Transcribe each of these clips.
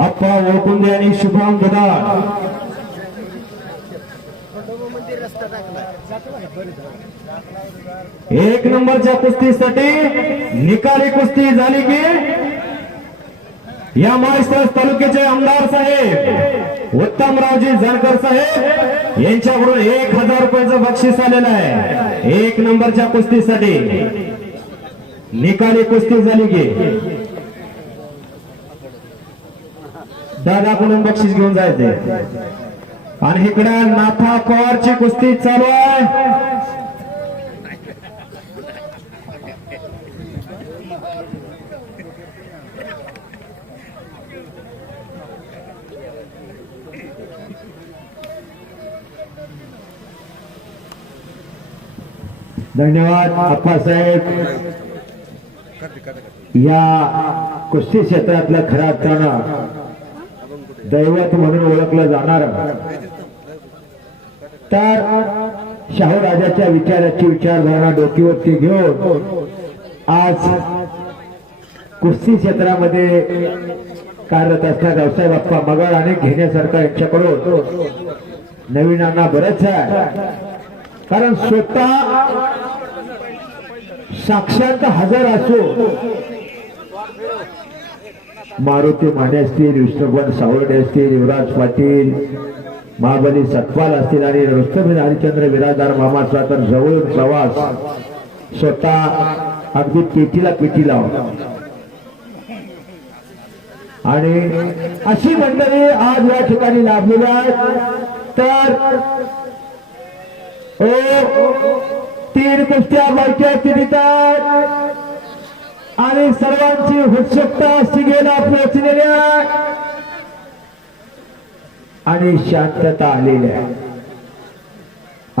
आप्पा ओकुंदे आणि शुभम ददाड एक नंबरच्या कुस्तीसाठी निकाली कुस्ती झाली की या महाराष्ट्र तालुक्याचे आमदार साहेब उत्तमरावजी जानकर साहेब यांच्याकडून एक हजार रुपयाचं बक्षीस आलेलं आहे. एक नंबरच्या कुस्तीसाठी निकाली कुस्ती झाली की दादाकडून बक्षीस घेऊन जायचे आणि इकडे नाथा पवारची कुस्ती चालू आहे. धन्यवाद अप्पासाहेब या कुस्ती क्षेत्रातल्या खऱ्या अर्थानं दैवत म्हणून ओळखलं जाणार. तर शाहू राजाच्या विचाराची विचारधारणा डोकीवरती घेऊन आज कुस्ती क्षेत्रामध्ये कार्यरत असणारे व्यवसाय बाप्पा मगर आणि घेण्यासारखा यांच्याकडून नवीनांना बरंच आहे कारण स्वतः साक्षात हजर असो मारुती माने असतील विष्णुभवन सावरडे असतील युवराज पाटील महाबली सतपाल असतील आणि रुस्तम हरिचंद्र विराजदार मामा तर जवळून प्रवास. स्वतः अगदी पेटीला पेटी लाव. आणि अशी मंडळी आज या ठिकाणी लाभलेली आहेत. तर ओ तीन कुस्त्या बायक्या स्थितीत आणि सर्वांची उत्सुकता शिगेला पोहोचलेल्या आणि शांतता आलेल्या आहे.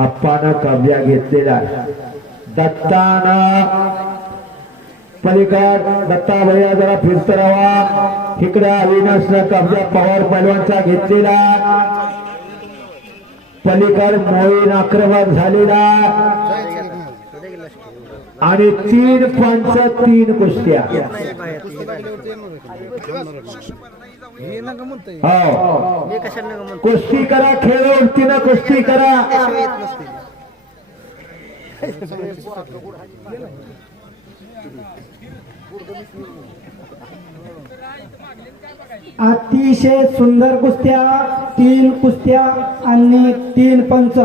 आप्पानं कब्जा घेतलेला दत्ताना. पलीकड दत्ता भैया जरा फिरत राहा. इकडे अविनाशनं कब्जा पवार पैलवानचा घेतलेला. पलीकड मोहीन आक्रमक झालेला. आणि तीन पंच तीन कुस्त्या. हो. कुस्ती करा खेळून तिनं कुस्ती करा. अतिशय सुंदर कुस्त्या तीन कुस्त्या आणि तीन पंच.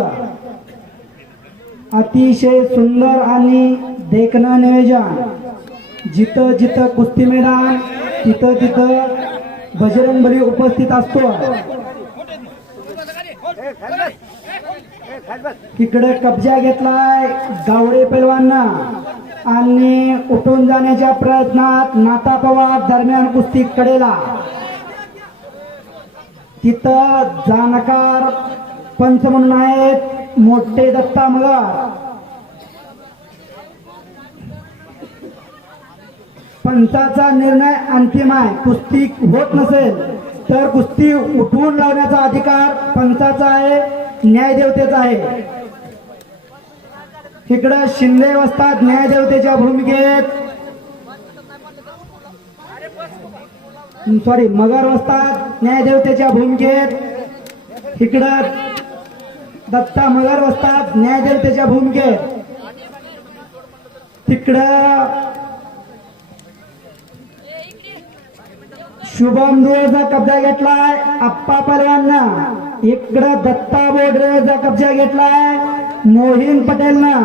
अतिशय सुंदर आणि देखणं नियोजन जिथं जिथं कुस्ती मैदान तिथं तिथं बजरंग बली उपस्थित असतो. तिकडे कब्जा घेतलाय गावडे पैलवांना. आणि उठून जाण्याच्या प्रयत्नात नाता पवार दरम्यान कुस्ती कडेला. तिथं जाणकार पंच म्हणून आहेत. मोठे दत्ता मला पंचाचा निर्णय अंतिम आहे. कुस्ती होत नसेल तर कुस्ती उठवून लावण्याचा अधिकार पंचाचा आहे न्यायदेवतेचा आहे. इकडं शिंदे वस्तात न्यायदेवतेच्या भूमिकेत. सॉरी मगर वस्तात न्यायदेवतेच्या भूमिकेत. इकडं दत्ता मगर वस्तात न्यायदेवतेच्या भूमिकेत. तिकडं शुभम दुवेचा कब्जा घेतलाय आप्पा पलवांना. इकडं दत्ता बोडरेचा कब्जा घेतलाय मोहिन पटेलना.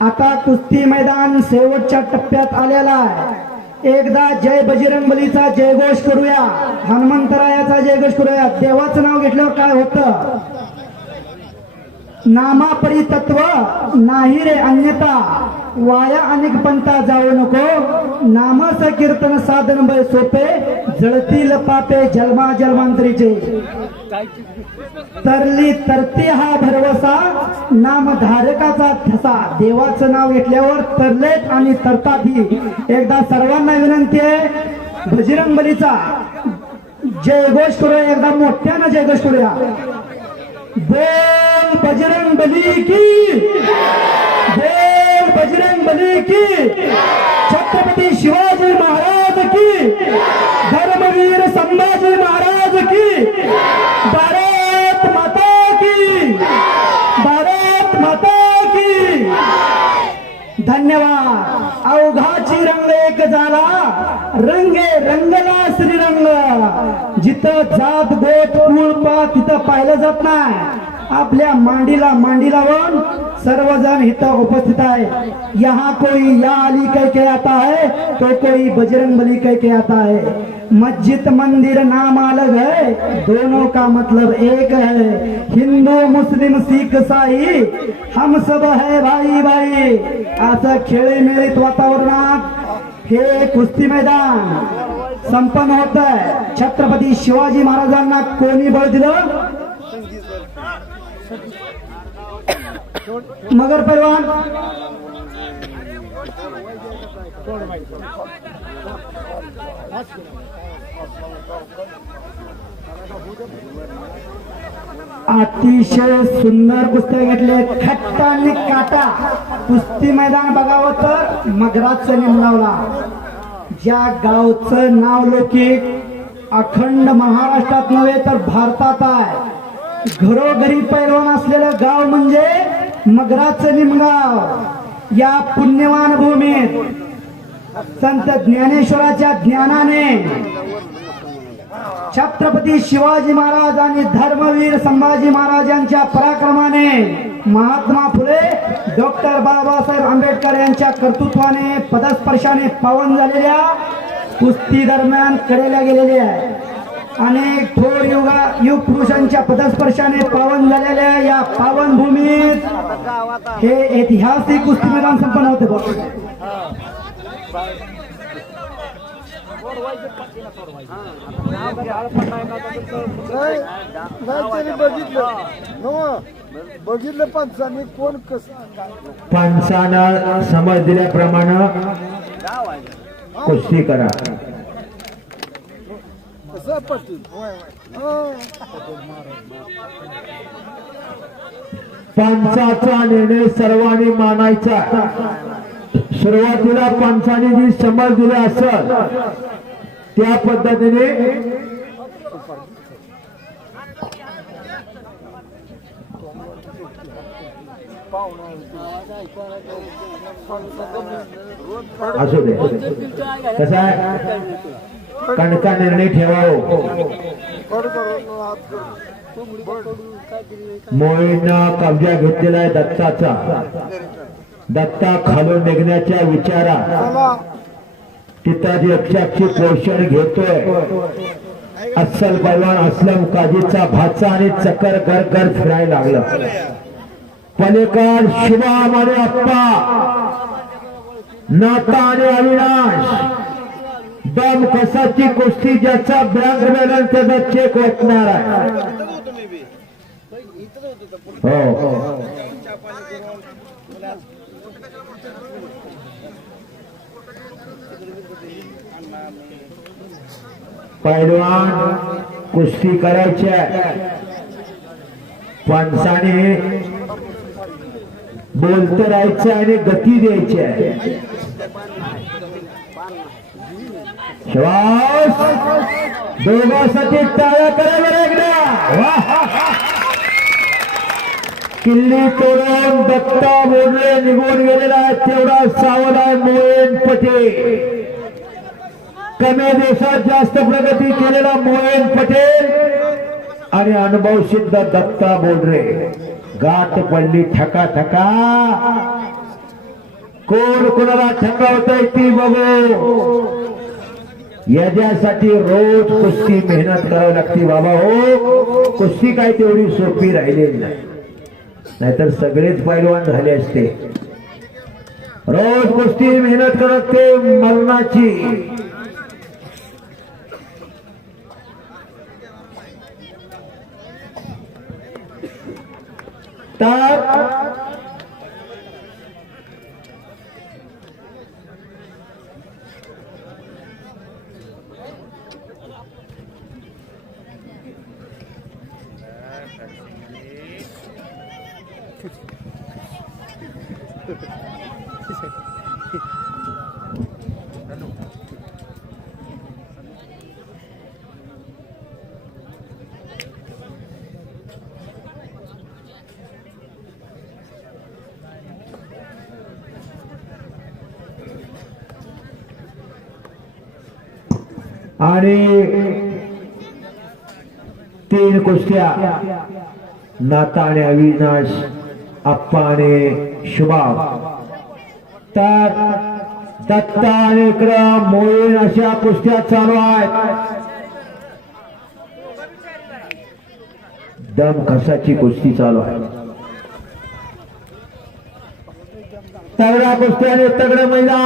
आता कुस्ती मैदान शेवटच्या टप्प्यात आलेला आहे. एकदा जय बजरंग बलीचा जयघोष करूया. हनुमंतरायाचा जयघोष करूया. देवाचं नाव घेतल्यावर काय होतं? नामापरी तत्व नाही रे अन्यता वाया अनेक पंथा जाऊ नको. नामस कीर्तन साधन बळ सोपे. जळतील पापे जन्मा जन्मांतरीचे तरली तरती हा भरवसा. नामधारकाचा ठसा. देवाचं नाव घेतल्यावर तरलेत आणि तरतात ही एकदा सर्वांना विनंती आहे बजरंग बलीचा जयघोष करूया एकदा मोठ्यानं जयघोष करूया बोल बजरंग बली की. बजरंगबली की। छत्रपती शिवाजी महाराज की। धर्मवीर संभाजी महाराज की। भारत माता की। भारत माता की। धन्यवाद। अवघाची रंग एक झाला। रंगे रंगला श्रीरंग। जिथं जात गोत कुळ पा तिथं पाहिलं जात नाही. आपल्या मांडीला मांडी लावून सर्वजण इथं उपस्थित है। यहाँ कोई या अली कह के आता है तो कोई बजरंग बली कह के आता है। मस्जिद, मंदिर, नाम अलग है, दोनों का मतलब एक है। हिंदू, मुस्लिम, सिख ईसाई हम सब है भाई भाई। असं खेळीमेळीत वातावरणात। हे कुस्ती मैदान, संपन्न होत आहे छत्रपती शिवाजी महाराजांना कोणी बळ दिलं? मगर परवान। अतिशय सुंदर कुस्त्या घेतले खट्टा आणि काटा. कुस्ती मैदान बघावं तर मगराचा नेम लावला. ज्या गावचं नाव लौकिक अखंड महाराष्ट्रात नव्हे तर भारतात आहे. घरोघरी पैलवान असलेलं गाव म्हणजे मगराचं निमगाव या पुण्यवान भूमीत संत ज्ञानेश्वराच्या ज्ञानाने छत्रपती शिवाजी महाराज आणि धर्मवीर संभाजी महाराजांच्या पराक्रमाने महात्मा फुले डॉक्टर बाबासाहेब आंबेडकर यांच्या कर्तृत्वाने पदस्पर्शाने पावन झालेल्या कुस्ती दरम्यान कडेल्या गेलेली आहे अनेक थोर युगा युग पुरुषांच्या पदस्पर्शाने पावन झालेल्या या पावन भूमीत हे ऐतिहासिक कुस्ती मैदान संपन्न होते बघ. बघितलं नव कोण कस पंचानं समज दिल्याप्रमाणे कुस्ती करा. पटलं. पंचाचा निर्णय सर्वांनी मानायचा. सुरुवातीला पंचाने जी समज दिली असेल त्या पद्धतीने असू दे. कसा आहे? कणका निर्णय ठेवावं. मोळीनं कब्जा घेतलेला आहे दत्ताचा. दत्ता खालून निघण्याच्या विचारात चला तिथं रक्षाची पोषण घेतोय. अस्सल बलवान असलम काजीचा भाचा आणि चक्कर घर घर फिरायला लागलं. पलीकड शिवाम आणि अप्पा. नाता आणि अविनाश. दम कसाची कुस्ती ज्याचा बँक बॅलन्स त्याचा चेक वाटणार आहे? हो, हो, हो. पैलवान कुस्ती करायची आहे. माणसाने बोलत राहायचं आणि गती द्यायची आहे. श्वास! दोघांसाठी टाळ्या करा बरं एकदा! वा किल्ली तोडून दत्ता बोलले निघून गेलेला आहे तेवढा सावध आहे मोयन पटेल. कमी दिवसात जास्त प्रगती केलेला मोहन पटेल आणि अनुभव सिद्ध दत्ता बोलरे. गाठ पडली ठका ठका. कोण कोणाला ठकावता ती बघू. याच्यासाठी रोज कुस्ती मेहनत करावी लागते बाबा हो. कुस्ती काय तेवढी सोपी राहिलेली नाही. नाहीतर सगळेच पैलवान झाले असते. रोज कुस्ती मेहनत करत ते मरणाची. तर आणि तीन कुस्त्या नाता आणि अविनाश आप्पा आणि शुभा तर दत्ता आणि इकडं मोहीन अशा कुस्त्या चालू आहेत दम कसाची कुस्ती चालू आहे तगडा कुस्ती आणि तगड महिला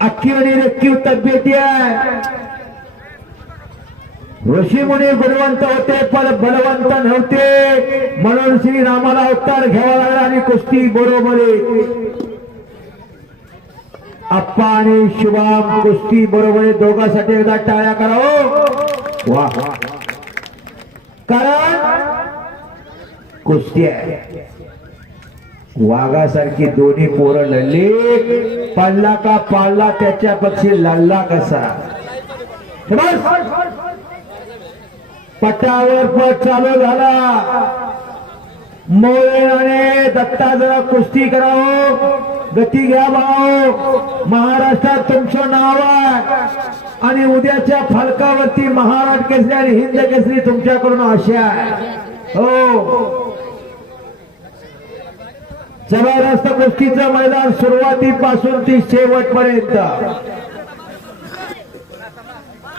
अख्खी आणि रेखीव तब्येती आहे ऋषी मुनी गुणवंत होते पण बलवंत नव्हते. म्हणून श्री रामाला अवतार घ्यावा लागला आणि कुस्ती बरोबर. आहे. आप्पा आणि शिवाम कुस्ती बरोबर दोघांसाठी एकदा टाळ्या करावं हो. वा. कारण कुस्ती आहे. वाघासारखी दोन्ही पोरं लढली पडला का पाळला त्याच्या पक्षी लढला कसा? बस. पटावर पट चालू झाला. मोळ्याने दत्ता जरा कुस्ती करावं. गती घ्या भाऊ. महाराष्ट्रात तुमचं नाव आहे. आणि उद्याच्या फलकावरती महाराष्ट्र केसरी आणि हिंद केसरी तुमच्याकडून आशा आहे. हो. जबरदस्त कुस्तीचं मैदान सुरुवातीपासून ती शेवटपर्यंत.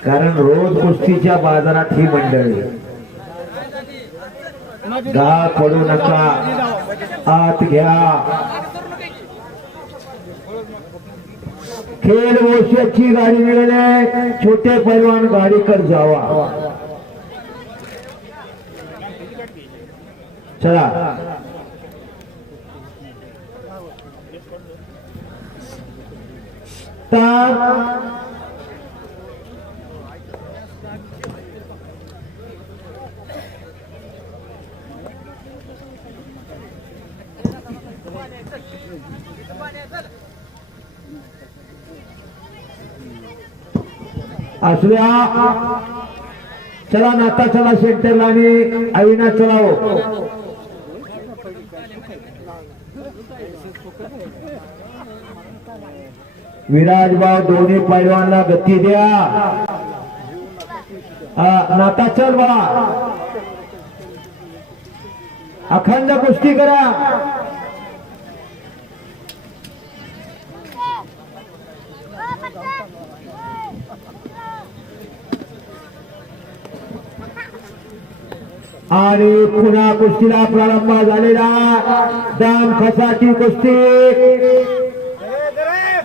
कारण रोज कुस्तीच्या बाजारात ही मंडळी. दहा पडू नका. आत घ्या. खेळ मोशाची गाडी मिळाली. छोटे पैलवान गाडीकर जावा. चला. तर असल्या चला नाता चला सेंटरला आणि अविनाश चलाव. विराज बा दोन्ही पैलवानला गती द्या. नाता चल बा. अखंड कुस्ती करा. आणि पुन्हा कुस्तीला प्रारंभ झालेला. दाम खसाची कुस्ती.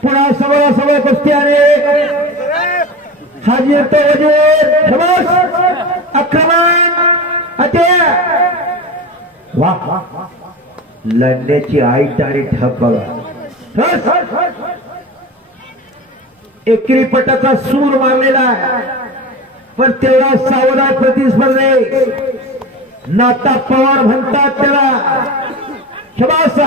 पुन्हा समोर समोर कुस्ती आहे हाजीर तो वजीर. समोर आक्रमण. अते वा. लढण्याची आईट आणि ठप बघा. पटाचा सूर मारलेला आहे. पण तेवढा सावधा प्रतिस्पर्धे. नाता पवार म्हणतात त्याला. शबास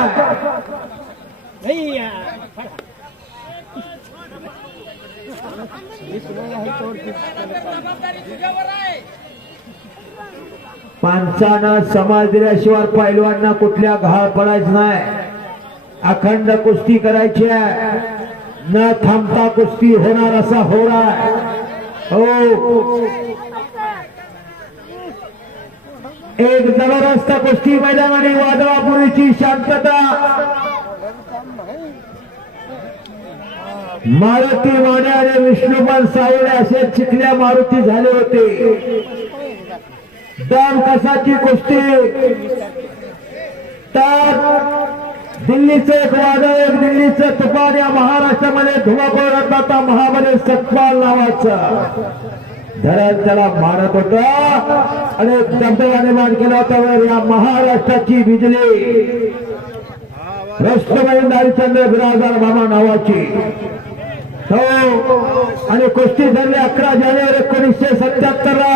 माणसानं समाज दिल्याशिवाय पैलवांना कुठल्या घाळ पडायचं नाही. अखंड कुस्ती करायची आहे. न थांबता कुस्ती होणार असा होणार हो. एक जबरदस्त कुस्ती मैदान आणि वादळापुरीची शांतता. मारुती माने आणि विष्णुपण सावळे असे चिखल्या मारुती झाले होते. दम कसाची कुस्ती? तर दिल्लीचं एक वादळ एक दिल्लीचं तुफान या महाराष्ट्रामध्ये धुमाकूळ आता महाबली सत्पाल नावाचा. धरण त्याला मारत होत. आणि धबधबा निर्माण केला होता वर या महाराष्ट्राची बिजली. रस्तमय हरिचंद्र बिराजदार मामा नावाची. हो आणि कुस्ती झाली अकरा जानेवारी एकोणीसशे सत्याहत्तर ला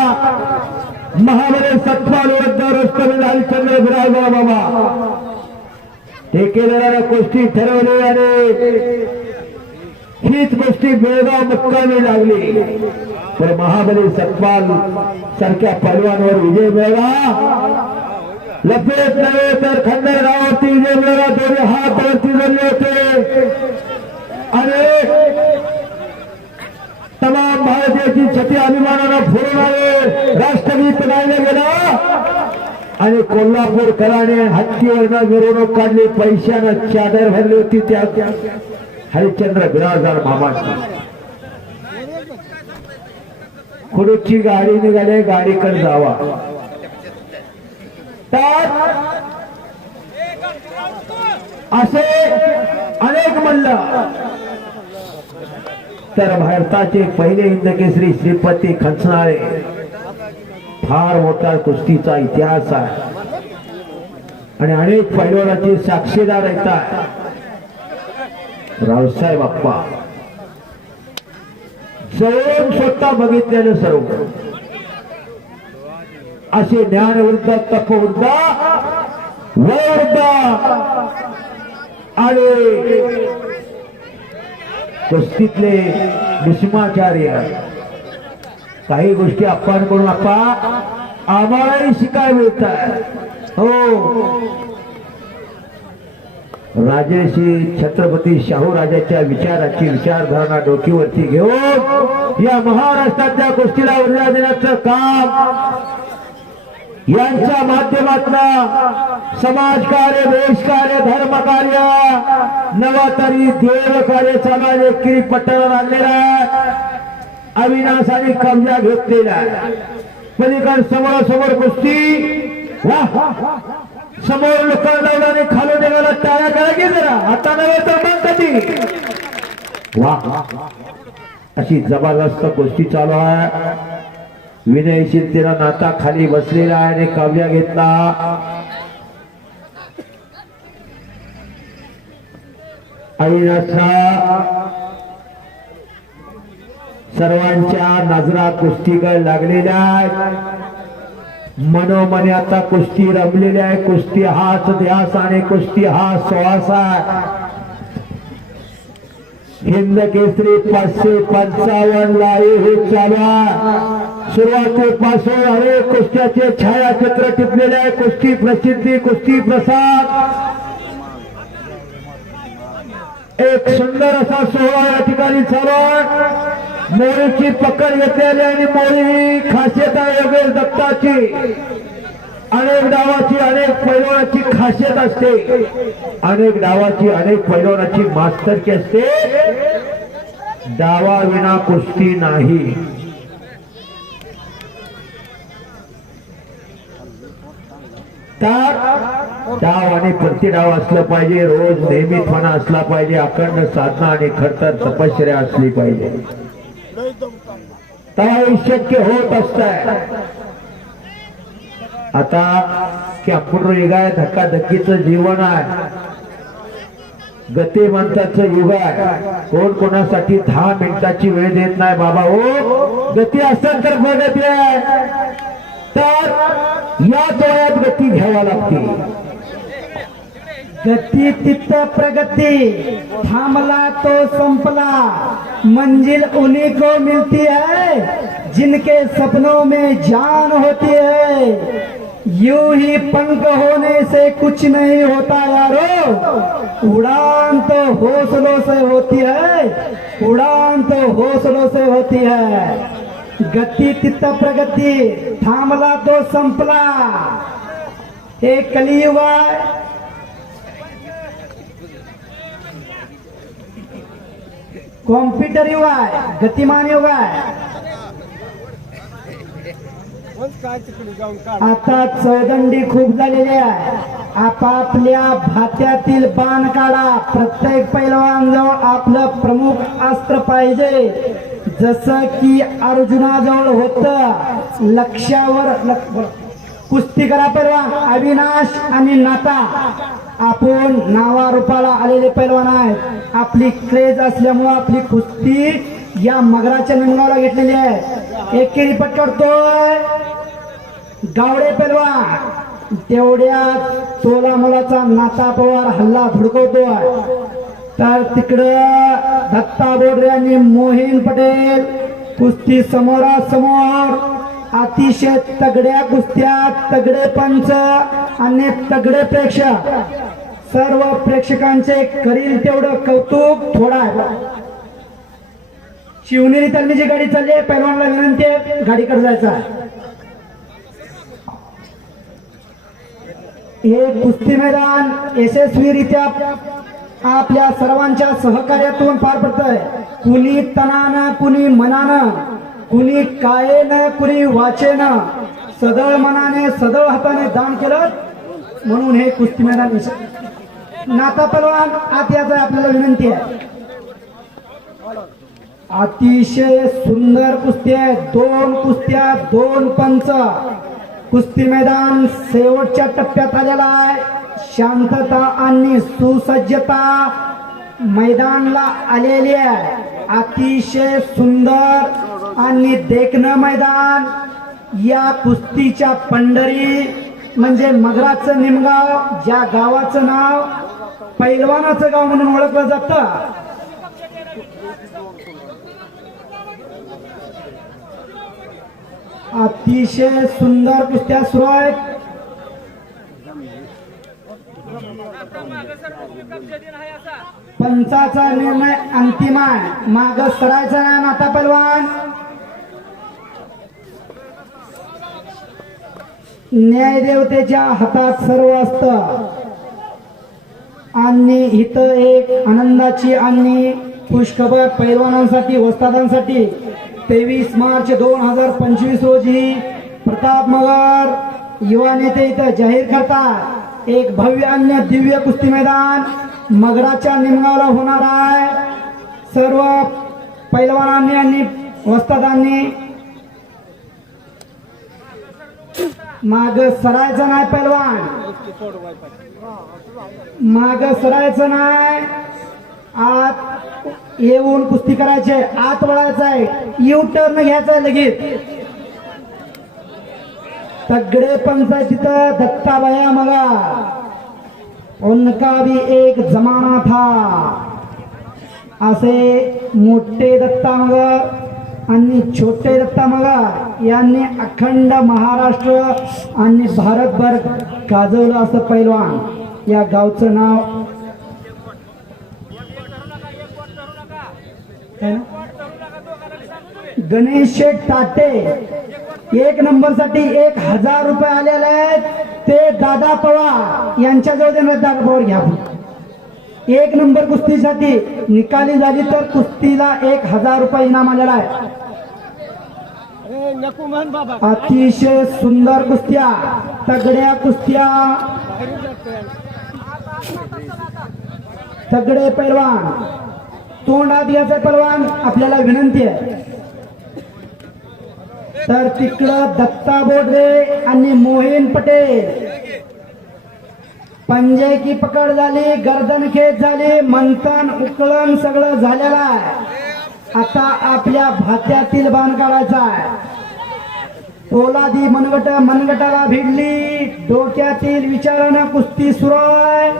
महाबली सतपाल विरुद्ध रस्तमय हरिचंद्र बिराजदार मामा. ठेकेदाराला कुस्ती ठरवली आणि हीच गोष्टी बेळगाव मुक्कामी लागली. तर महाबली सत्पाल सारख्या पैलवानवर विजय मिळवा. लपेट नव्हे तर खंडर गावावरती विजय मिळवा. दोन्ही हात वरती धरले होते. आणि तमाम तिरंगाची छती अभिमानानं फोडून आले. राष्ट्रगीत गायलं गेलं. आणि कोल्हापूरकराने हत्तीवरनं मिरवणूक काढली. पैशानं चादर भरली होती त्या हरिश्चंद्र बिराजदार मामाची. खुडूची गाडी निघाले गाडीकडे जावा. तर असे अनेक म्हणलं तर भारताचे पहिले हिंदकेसरी श्रीपती खंचनाळे. फार मोठा कुस्तीचा इतिहास आहे. आणि अनेक पैलवानाचे साक्षीदार येतात रावसाहेब अप्पा. स्वयं स्वतः बघितलेलं सर्व. असे ज्ञानवृद्ध तपवृद्ध वृद्ध आणि कुस्तीतले भीष्माचार्य. काही गोष्टी आपण आपा आम्हालाही शिकाय मिळतात. हो. राजेशी छत्रपती शाहू राजाच्या विचाराची विचारधारणा डोकीवरती घेऊन या महाराष्ट्राच्या गोष्टीला उर्जा देण्याचं काम यांच्या माध्यमातून समाजकार्य देशकार्य धर्मकार्य नवा तरी देव कार्य समाज एकी पट्ट्यावर आणलेला आहे. अविनाश आणि कब्जा घेतलेला पलीकडे समोरासमोर गोष्टी वा! समोर लोकांना आणि खालून देवाला टाळ्या करा की जरा. आता नव्हे तर मग कधी? वा अशी जबरदस्त गोष्टी चालू आहे. विनयशीलतेनं नाता खाली बसलेला आहे आणि काव्या घेतला. अविनाशा सर्वांच्या नजरा कुस्तीकडे लागलेल्या आहेत. मनोमने आता कुस्ती रमलेली आहे. कुस्ती हाच ध्यास आणि कुस्ती हा श्वास हिंद केसरी पाचशे पंचावन्न लाई हे चालू सुरुवातीपासून अनेक कुस्त्याचे छायाचित्र टिपलेले आहे. कुस्ती प्रसिद्धी कुस्ती प्रसाद. एक सुंदर असा सोहळा या ठिकाणी चालू आहे. मोरीची पकड घेतलेली आणि मोरी खासियत आहे योगेश दत्ताची. अनेक डावाची अनेक पैलवानाची खासियत असते. अनेक डावाची अनेक पैलवानाची मास्तरकी असते. डावा विना कुस्ती नाही. डाव आणि प्रतिडाव असला पाहिजे. रोज नियमितपणा असला पाहिजे. अखंड साधना आणि खडतर तपश्चर्या असली पाहिजे. तेव्हा शक्य होत असत आता कॅम्प्युटर युग आहे धक्काधक्कीचं जीवन आहे. गतिमंताचं युग आहे. कोण कोणासाठी दहा मिनिटाची वेळ देत नाही बाबा हो? गती असेल तर प्रगती आहे. तर या वयात गती घ्यावा लागते. गती तिथं प्रगती. थांबला तो संपला. मंजिल उन्हीं को मिलती है जिनके सपनों में जान होती है। यूँ ही पंख होने से कुछ नहीं होता यारो। उड़ान तो हौसलों से होती है। उड़ान तो हौसलों से होती है। गति तित्त प्रगति, थामला तो संपला। हे कलियुग कॉम्प्युटर युग आहे गतिमान युग आहे. आता चौदंडी खूप झालेली आहे. आपापल्या भात्यातील बाण काढा. प्रत्येक पैलवान जवळ आपलं प्रमुख अस्त्र पाहिजे. जसं की अर्जुनाजवळ होत. लक्षावर लक- कुस्ती करा परवा. अविनाश आणि नाता. आपण नावा रूपाला आलेले पैलवान आहेत. आपली क्रेज असल्यामुळं आपली कुस्ती या मगराच्या नंगाला घेतलेली आहे. एकेरी पटकडतोय गावडे पैलवान तेवढ्यात तोला मुलाचा नाता पवार हल्ला धुडकवतोय. तर तिकडं दत्ता बोडरे आणि मोहिन पटेल कुस्ती समोरासमोर. अतिशय तगड्या कुस्त्या तगडे पंच. आणि तगडे प्रेक्षक सर्व प्रेक्षकांचे करील तेवढं कौतुक थोडा आहे. शिवनेरी तलमीची गाडी चालली आहे पैलवानला विनंती आहे गाडीकडे जायचं आहे. हे कुस्ती मैदान यशस्वीरित्या आपल्या सर्वांच्या सहकार्यातून पार पडत आहे कुणी तणानं कुणी मनानं कुणी कायेनं कुणी वाचेनं. सदळ मनाने सदळ हाताने दान केलं. म्हणून हे कुस्ती मैदान नाता पलवान आत याचं आपल्याला विनंती आहे. अतिशय सुंदर कुस्ती आहे. दोन कुस्त्या दोन पंच. कुस्ती मैदान शेवटच्या टप्प्यात आलेला आहे. शांतता आणि सुसज्जता मैदानला आलेली आहे. अतिशय सुंदर आणि देखणं मैदान. या कुस्तीच्या पंढरी म्हणजे मगराचं निमगाव ज्या गावाचं नाव पैलवानाचं गाव म्हणून ओळखलं जातं. अतिशय सुंदर कुस्त्या सुरू आहेत. पंचाचा निर्णय अंतिम आहे. माग सरायचा नाही माता पैलवान न्यायदेवतेच्या हातात सर्व असतं. आणि इथं एक आनंदाची आणि खुशखबर पैलवानांसाठी वस्तादांसाठी. तेवीस मार्च दोन हजार पंचवीस रोजी प्रताप मगर युवा नेते इथं जाहीर करतात. एक भव्य अन्य दिव्य कुस्ती मैदान मगराच्या निमगावला होणार आहे. सर्व पैलवानांनी आणि वस्तादांनी माग सरायचं नाही पैलवान माग सरायचं नाही. आत येऊन कुस्ती करायचे. आत वळायचं आहे. यू टर्न घ्यायचा आहे लगेच सगळे दत्ता भया मगा. उनका भी एक जमाना था. असे मोठे दत्ता मगर आणि छोटे दत्ता मगर यांनी अखंड महाराष्ट्र आणि भारतभर गाजवलं असं पैलवान. या गावचं नाव गणेश शेठ टाटे. एक नंबरसाठी एक हजार रुपये आलेले आहेत. ते दादा पवार यांच्याजवळ देणार दादा पवार घ्या एक नंबर कुस्तीसाठी निकाली झाली तर कुस्तीला एक हजार रुपये इनाम आलेला आहे. अतिशय सुंदर कुस्त्या तगड्या कुस्त्या. तगडे पैलवान तोंडात घ्यायचं पैलवान आपल्याला विनंती आहे. तर तिकडं दत्ता बोडरे आणि मोहिन पटेल. पंजे की पकड झाली गर्दन खेच झाली मंथन उकळण सगळं झालेलं आहे. आता आपल्या भात्यातील बाण काढायचा आहे. पोलादी मनगट मनगटाला भिडली. डोक्यातील विचारानं कुस्ती सुराय आहे.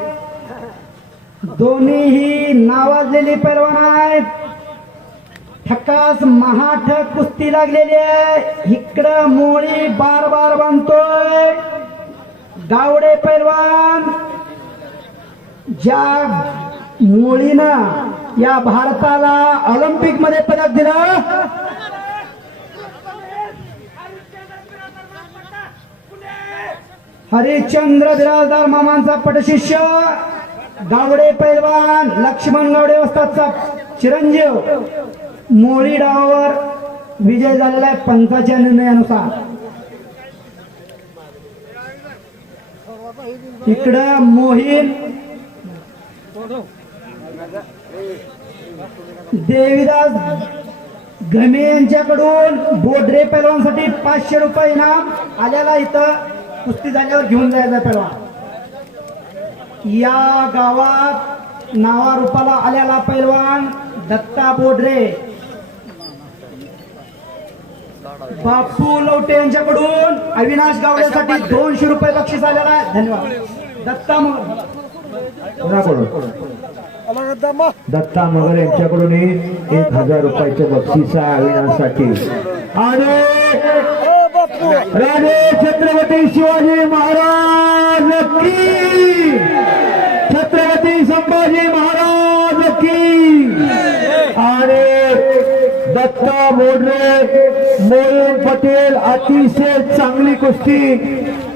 दोन्हीही नावाजलेली पैलवान आहेत. ठकास महाठक कुस्ती लागलेली आहे. इकडं मोळी बार बार बांधतोय. गावडे पैलवान ज्या मोळीनं या भारताला ऑलिम्पिकमध्ये पदक दिलं हरिश्चंद्र बिराजदार मामांचा पटशिष्य. गावडे पैलवान लक्ष्मण गावडे वस्तादचा चिरंजीव. मोळी डावावर विजय झालेला आहे पंचाच्या निर्णयानुसार. इकडं मोहीन देवीदास घमे यांच्याकडून बोडरे पैलवानसाठी पाचशे रुपये इनाम आल्याला इथं. कुस्ती झाल्यावर घेऊन जायचं पैलवान या गावात नावा रूपाला आलेला पैलवान दत्ता बोडरे बापू लवटे यांच्याकडून अविनाश गावड्यासाठी दोनशे रुपये बक्षीस आलेला आहे. धन्यवाद. दत्ता मग कोणाकडून? आला दमा दत्ता मगर यांच्याकडून एक हजार रुपयाचे बक्षीस आहे अविनासाठी आणि राजे छत्रपती शिवाजी महाराज की? छत्रपती संभाजी महाराज की? आणि दत्ता मोडले मोहन पटेल अतिशय चांगली कुस्ती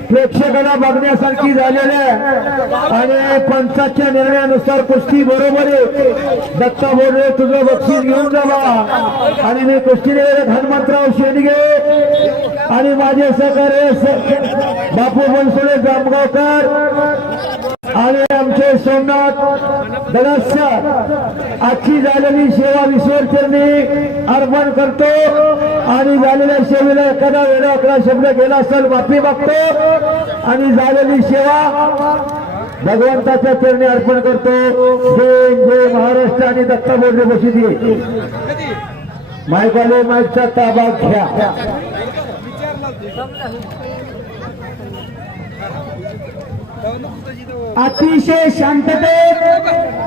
प्रेक्षकांना बघण्यासारखी झालेली आहे. आणि पंचाच्या निर्णयानुसार कुस्ती बरोबर आहे. दत्ता बोर्डे तुझं बक्षीस घेऊन जावा आणि मी कुस्ती हनुमंतराव शेंडगे. आणि माझे सहकार्य बापू बनसोडे जामगावकर. आणि आमचे सोमनाथ दलासर आजची झालेली सेवा विश्वचरणी अर्पण करतो. आणि झालेल्या सेवेला एखादा वेळा अकरा शब्द गेला असेल माफी मागतो. आणि झालेली सेवा भगवंताच्या चरणी अर्पण करतो. जय जय महाराष्ट्र आणि दत्ता बोर्डे बशी मायकवाले माईकचा ताबा घ्या. अतिशय शांततेत